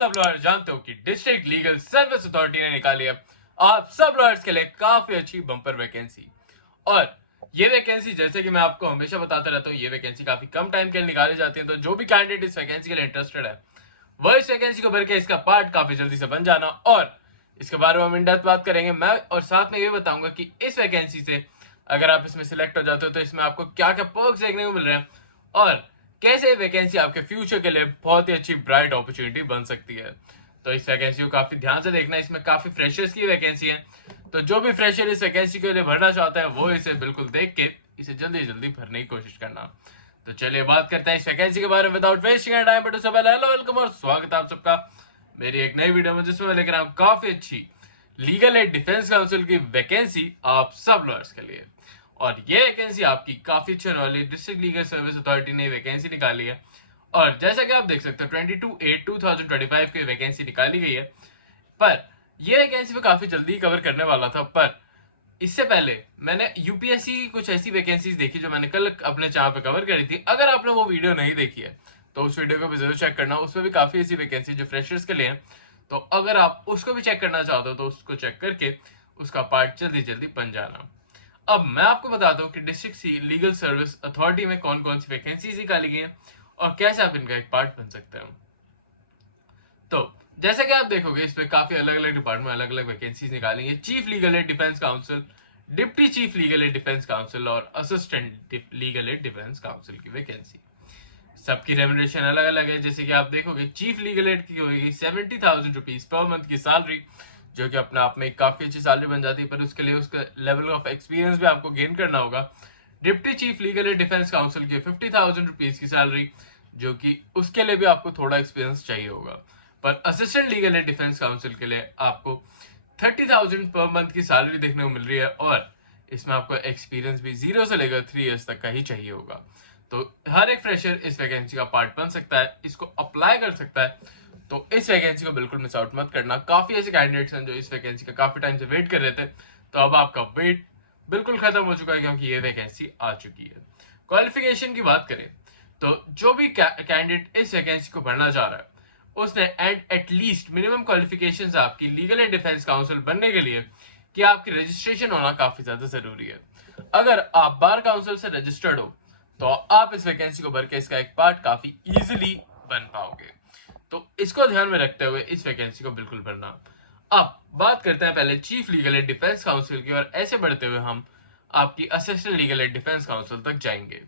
सब लॉयर जानते हो कि डिस्ट्रिक्ट लीगल सर्विस अथॉरिटी ने निकाली है आप सब लॉयर्स के लिए काफी अच्छी बम्पर वैकेंसी। और ये वैकेंसी जैसे कि मैं आपको हमेशा बताता रहता हूँ, ये वैकेंसी काफी कम टाइम के लिए निकाली जाती है। तो जो भी कैंडिडेट इस वैकेंसी के लिए इंटरेस्टेड है वो इस वैकेंसी को भर के इसका पार्ट काफी जल्दी से बन जाना। और इसके बारे में हम इन डेप्थ बात करेंगे मैं, और साथ में ये बताऊंगा कि इस वैकेंसी से अगर आप इसमें सिलेक्ट हो जाते हो तो इसमें आपको क्या क्या पर्क्स देखने को मिल रहे हैं और कैसे वैकेंसी आपके फ्यूचर के लिए बहुत ही अच्छी ब्राइट अपॉर्चुनिटी बन सकती है। तो इस वैकेंसी को काफी ध्यान से देखना, इसमें काफी फ्रेशर्स की वैकेंसी है। तो जो भी फ्रेशर इस वैकेंसी के लिए भरना चाहता है वो इसे बिल्कुल देख के इसे जल्दी जल्दी भरने की कोशिश करना। तो चलिए बात करते हैं इस वैकेंसी के बारे में विदाउट वेस्टिंग टाइम। बट उससे पहले हेलो वेलकम और स्वागत है आप सबका मेरी एक नई वीडियो में, जिसमें मैं लेकर आया हूं काफी अच्छी लीगल एड डिफेंस काउंसिल की वैकेंसी आप सब लॉयर्स के लिए। और ये वैकेंसी आपकी काफी अच्छी होने वाली है। डिस्ट्रिक्ट लीगल सर्विस अथॉरिटी ने वैकेंसी निकाली है और जैसा कि आप देख सकते हो 22/8/2025 की वैकेंसी निकाली गई है। पर यह वैकेंसी मैं काफी जल्दी कवर करने वाला था, पर इससे पहले मैंने यूपीएससी की कुछ ऐसी वैकेंसीज देखी जो मैंने कल अपने चैनल पे कवर करी थी। अगर आपने वो वीडियो नहीं देखी है तो उस वीडियो को भी जरूर चेक करना, उसमें भी काफी ऐसी वैकेंसी जो फ्रेशर्स के लिए है। तो अगर आप उसको भी चेक करना चाहते हो तो उसको चेक करके उसका पार्ट जल्दी जल्दी बन जाना। अब मैं आपको बताता हूँ कि डिस्ट्रिक्ट लीगल सर्विस अथॉरिटी में कौन कौन सी वैकेंसीज निकाली गई हैं और कैसे आप इनका एक पार्ट बन सकते हो। तो जैसा कि आप देखोगे इसमें काफी अलग अलग डिपार्टमेंट अलग अलग वैकेंसीज निकाली है। Chief legal aid defence counsel, deputy chief legal aid defence counsel और assistant legal aid defence counsel की वैकेंसी। सबकी रेम्युनरेशन अलग अलग है। जैसे कि आप देखोगे चीफ लीगल एड की होगी 70,000 रुपीज पर मंथ की सैलरी, जो कि अपने आप में काफी अच्छी सैलरी बन जाती है, पर उसके लिए उसका लेवल ऑफ एक्सपीरियंस भी आपको गेन करना होगा। Deputy chief legal aid defence counsel की 50,000 रुपीज की सैलरी, जो कि उसके लिए भी आपको थोड़ा एक्सपीरियंस चाहिए होगा। पर assistant legal aid defence council के लिए आपको 30,000 पर मंथ की सैलरी देखने को मिल रही है और इसमें आपको एक्सपीरियंस भी 0 से लेकर 3 इयर्स तक का ही चाहिए होगा। तो हर एक फ्रेशर इस वैकेंसी का पार्ट बन सकता है, इसको अप्लाई कर सकता है। तो इस वैकेंसी को बिल्कुल मिस आउट मत करना। काफी ऐसे कैंडिडेट्स हैं जो इस वैकेंसी का काफी टाइम से वेट कर रहे थे, तो अब आपका वेट बिल्कुल खत्म हो चुका है क्योंकि ये वैकेंसी आ चुकी है। क्वालिफिकेशन की बात करें तो जो भी कैंडिडेट इस वैकेंसी को भरना चाह रहा है उसने एटलीस्ट मिनिमम क्वालिफिकेशंस आपकी लीगल एंड डिफेंस काउंसिल बनने के लिए कि आपकी रजिस्ट्रेशन होना काफी ज्यादा जरूरी है। अगर आप बार काउंसिल से रजिस्टर्ड हो तो आप इस वैकेंसी को भर के इसका एक पार्ट काफी इजीली बन पाओगे। तो इसको ध्यान में रखते हुए इस वैकेंसी को बिल्कुल भरना। अब बात करते हैं पहले chief legal aid defence counsel की, और ऐसे बढ़ते हुए हम आपकी assistant legal aid defence council तक जाएंगे।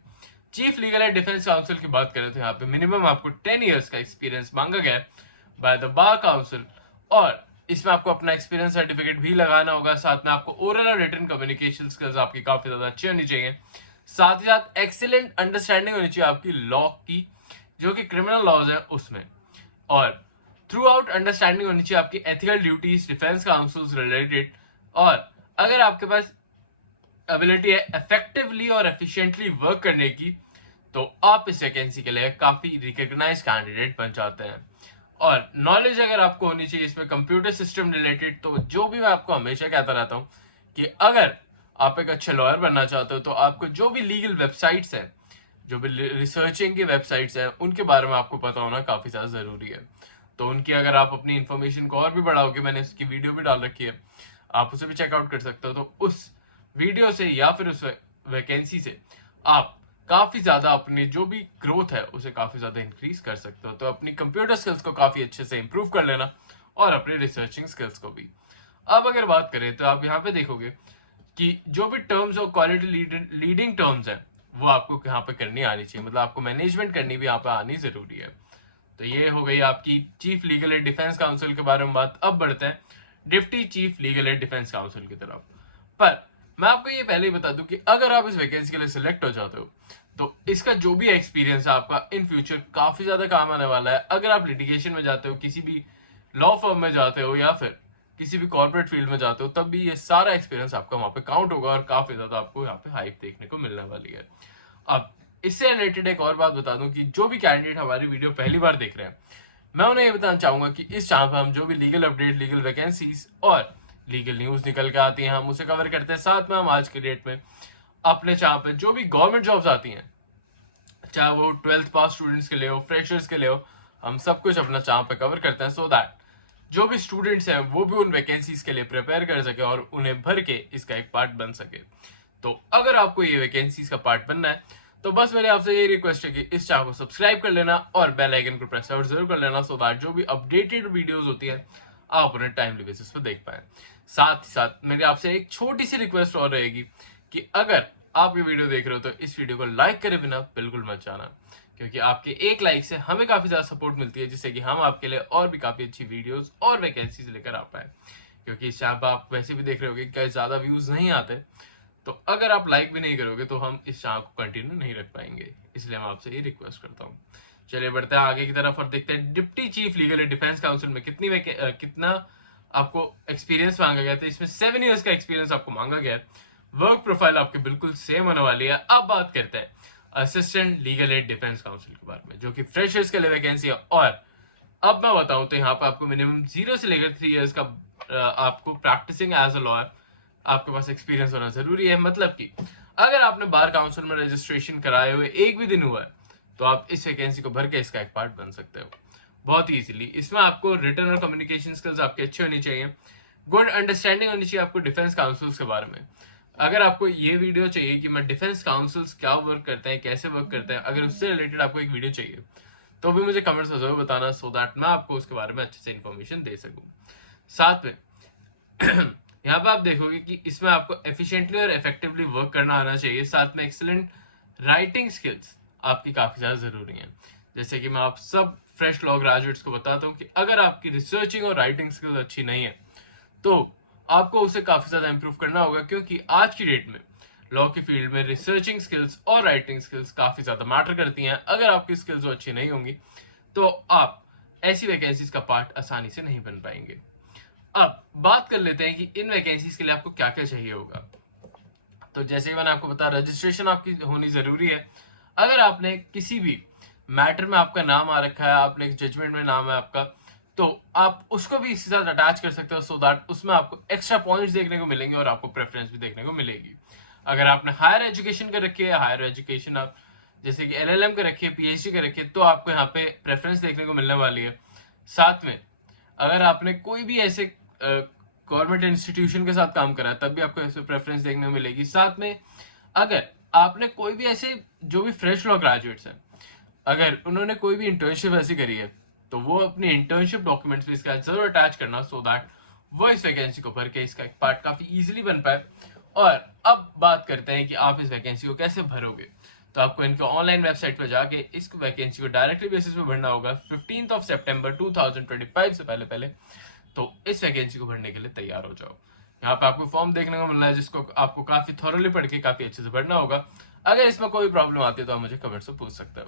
Chief legal aid defence counsel की बात करें तो यहाँ पे मिनिमम आपको 10 इयर्स का एक्सपीरियंस मांगा गया है बाय द बार काउंसिल, और इसमें आपको अपना एक्सपीरियंस सर्टिफिकेट भी लगाना होगा। साथ में आपको ओरल और रिटन कम्युनिकेशन स्किल्स आपकी काफी ज्यादा अच्छी होनी चाहिए। साथ ही साथ एक्सीलेंट अंडरस्टैंडिंग होनी चाहिए आपकी लॉ की, जो कि क्रिमिनल लॉज है उसमें, और थ्रू आउट अंडरस्टैंडिंग होनी चाहिए आपकी ethical duties defence councils related. और अगर आपके पास एबिलिटी है इफेक्टिवली और एफिशिएंटली वर्क करने की तो आप इस वैकेंसी के लिए काफी रिकॉग्नाइज्ड कैंडिडेट बन जाते हैं। और नॉलेज अगर आपको होनी चाहिए इसमें कंप्यूटर सिस्टम रिलेटेड, तो जो भी मैं आपको हमेशा कहता रहता हूँ कि अगर आप एक अच्छे लॉयर बनना चाहते हो तो आपको जो भी लीगल वेबसाइट्स हैं, जो भी रिसर्चिंग की वेबसाइट्स हैं, उनके बारे में आपको पता होना काफी ज्यादा जरूरी है। तो उनकी अगर आप अपनी इंफॉर्मेशन को और भी बढ़ाओगे, मैंने उसकी वीडियो भी डाल रखी है, आप उसे भी चेकआउट कर सकते हो। तो उस वीडियो से या फिर उस वैकेंसी से आप काफी ज्यादा अपनी जो भी ग्रोथ है उसे काफी ज्यादा इंक्रीज कर सकते हो। तो अपनी कंप्यूटर स्किल्स को काफी अच्छे से इंप्रूव कर लेना और अपने रिसर्चिंग स्किल्स को भी। अब अगर बात करें तो आप यहाँ पे देखोगे कि जो भी टर्म्स और क्वालिटी लीडिंग टर्म्स है वो आपको यहाँ पे करनी आनी चाहिए, मतलब आपको मैनेजमेंट करनी भी यहाँ पे आनी जरूरी है। तो ये हो गई आपकी chief legal aid defence council के बारे में बात। अब बढ़ते हैं deputy chief legal aid defence counsel की तरफ। पर मैं आपको ये पहले ही बता दूं कि अगर आप इस वैकेंसी के लिए सिलेक्ट हो जाते हो तो इसका जो भी एक्सपीरियंस है आपका इन फ्यूचर काफी ज्यादा काम आने वाला है। अगर आप लिटिगेशन में जाते हो, किसी भी लॉ फर्म में जाते हो या फिर किसी भी कॉर्पोरेट फील्ड में जाते हो, तब भी ये सारा एक्सपीरियंस आपका वहां पे काउंट होगा और काफी ज्यादा आपको यहाँ पे हाइप देखने को मिलने वाली है। अब इससे रिलेटेड एक और बात बता दूं कि जो भी कैंडिडेट हमारी वीडियो पहली बार देख रहे हैं, मैं उन्हें ये बताना चाहूंगा कि इस चैनल पर हम जो भी लीगल अपडेट, लीगल वैकेंसीज और लीगल न्यूज निकल के आती हैं हम उसे कवर करते हैं। साथ में हम आज के डेट में अपने चैनल पे जो भी गवर्नमेंट जॉब्स आती हैं, चाहे वो 12th पास स्टूडेंट्स के लिए हो, फ्रेशर्स के लिए हो, हम सब कुछ अपना चैनल पे कवर करते हैं, सो दैट जो भी स्टूडेंट्स हैं वो भी उन वैकेंसीज के लिए प्रिपेयर कर सके और उन्हें भर के इसका एक पार्ट बन सके। तो अगर आपको ये वैकेंसीज का पार्ट बनना है तो बस मेरे आपसे ये रिक्वेस्ट है कि इस चैनल को सब्सक्राइब कर लेना और बेल आइकन को प्रेस आउट जरूर कर लेना, सो दैट जो भी अपडेटेड वीडियोस होती है आप उन्हें टाइमली बेसिस पर देख पाए। साथ ही साथ मेरी आपसे एक छोटी सी रिक्वेस्ट और रहेगी कि अगर आप ये वीडियो देख रहे हो तो इस वीडियो को लाइक करे बिना बिल्कुल मत जाना, क्योंकि आपके एक लाइक से हमें काफी ज्यादा सपोर्ट मिलती है, जिससे कि हम आपके लिए और भी काफी अच्छी वीडियोस और वैकेंसीज लेकर आ पाए। क्योंकि इस चैनल पर आप वैसे भी देख रहे होगे कि ज्यादा व्यूज नहीं आते, तो अगर आप लाइक भी नहीं करोगे तो हम इस चैनल को कंटिन्यू नहीं रख पाएंगे, इसलिए मैं आपसे ये रिक्वेस्ट करता हूँ। चलिए बढ़ते हैं आगे की तरफ और देखते हैं deputy chief legal and defence council में कितना आपको एक्सपीरियंस मांगा गया था। इसमें 7 इयर्स का एक्सपीरियंस आपको मांगा गया है। वर्क प्रोफाइल आपके बिल्कुल सेम होने वाली है। अब बात करते हैं assistant legal aid defence council के बारे में, जो कि फ्रेशर्स के लिए वैकेंसी है। और अब मैं बताऊं तो यहाँ पर आपको मिनिमम 0 से लेकर 3 इयर्स का आपको प्रैक्टिसिंग एज अ लॉयर आपके पास एक्सपीरियंस होना जरूरी है। मतलब कि अगर आपने बार काउंसिल में रजिस्ट्रेशन कराए हुए एक भी दिन हुआ है तो आप इस वैकेंसी को भर के इसका एक पार्ट बन सकते हो बहुत ही इजीली। इसमें आपको रिटर्न और कम्युनिकेशन स्किल्स आपके अच्छे होनी चाहिए, गुड अंडरस्टैंडिंग होनी चाहिए आपको डिफेंस काउंसिल्स के बारे में। अगर आपको ये वीडियो चाहिए कि मैं डिफेंस काउंसिल्स क्या वर्क करते हैं, कैसे वर्क करते हैं, अगर उससे रिलेटेड आपको एक वीडियो चाहिए तो भी मुझे कमेंट्स में जरूर बताना, सो दैट मैं आपको उसके बारे में अच्छे से इन्फॉर्मेशन दे सकूं। साथ में यहाँ पे आप देखोगे कि इसमें आपको एफिशिएंटली और इफेक्टिवली वर्क करना आना चाहिए। साथ में एक्सीलेंट राइटिंग स्किल्स आपकी काफी ज्यादा जरूरी है। जैसे कि मैं आप सब फ्रेश लॉ ग्रेजुएट्स को बताता हूँ कि अगर आपकी रिसर्चिंग और राइटिंग स्किल्स अच्छी नहीं है तो आपको उसे काफी ज्यादा इंप्रूव करना होगा, क्योंकि आज की डेट में लॉ की फील्ड में रिसर्चिंग स्किल्स और राइटिंग स्किल्स काफी ज्यादा मैटर करती हैं। अगर आपकी स्किल्स अच्छी नहीं होंगी तो आप ऐसी वैकेंसीज का पार्ट आसानी से नहीं बन पाएंगे। अब बात कर लेते हैं कि इन वैकेंसीज के लिए आपको क्या क्या चाहिए होगा। तो जैसे मैंने आपको बताया, रजिस्ट्रेशन आपकी होनी जरूरी है। अगर आपने किसी भी मैटर में आपका नाम आ रखा है, आपने एक जजमेंट में नाम है आपका, तो आप उसको भी इसके साथ अटैच कर सकते हो, सो दैट उसमें आपको एक्स्ट्रा पॉइंट्स देखने को मिलेंगे और आपको प्रेफरेंस भी देखने को मिलेगी। अगर आपने हायर एजुकेशन कर रखी है, हायर एजुकेशन आप जैसे कि LLM कर रखी है, PhD कर रखी है, तो आपको यहाँ पे प्रेफरेंस देखने को मिलने वाली है। साथ में अगर आपने कोई भी ऐसे गवर्नमेंट इंस्टीट्यूशन के साथ काम करा है तब भी आपको ऐसे प्रेफरेंस देखने को मिलेगी। साथ में अगर आपने कोई भी ऐसे जो भी फ्रेश लॉ ग्रेजुएट्स हैं, अगर उन्होंने कोई भी इंटर्नशिप ऐसी करी है तो वो अपनी इंटर्नशिप डॉक्यूमेंट्स भी इसका जरूर अटैच करना, सो दैट वो इस वैकेंसी को भर के इसका एक पार्ट काफी इजीली बन पाए। और अब बात करते हैं कि आप इस वैकेंसी को कैसे भरोगे। तो आपको इनके ऑनलाइन वेबसाइट पर जाके इस वैकेंसी को डायरेक्टली बेसिस पे भरना होगा 15 सितंबर 2025 से पहले। तो इस वैकेंसी को भरने के लिए तैयार हो जाओ। यहाँ पे आपको फॉर्म देखने को मिल रहा है जिसको आपको काफी थॉरली पढ़ के काफी अच्छे से भरना होगा। अगर इसमें कोई प्रॉब्लम आती है तो आप मुझे कमेंट से पूछ सकते हो।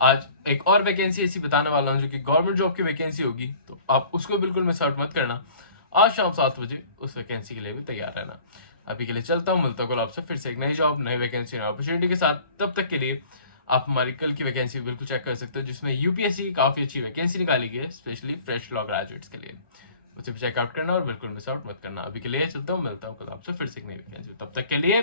आज एक और वैकेंसी ऐसी बताने वाला हूँ जो कि गवर्नमेंट जॉब की वैकेंसी होगी, तो आप उसको बिल्कुल मिस आउट मत करना। आज शाम 7 बजे उस वैकेंसी के लिए भी तैयार रहना। अभी के लिए चलता हूँ, मिलता हूँ कल आपसे फिर से एक नई जॉब, नई वैकेंसी, नई अपॉर्चुनिटी के साथ। तब तक के लिए आप हमारी कल की वैकेंसी बिल्कुल चेक कर सकते हो, जिसमें यूपीएससी की काफी अच्छी वैकेंसी निकाली गई है स्पेशली फ्रेश लॉ ग्रेजुएट्स के लिए। उसे भी चेकआउट करना और बिल्कुल मिस आउट मत करना। अभी के लिए चलता हूँ, मिलता हूँ कल आपसे फिर से एक नई वैकेंसी। तब तक के लिए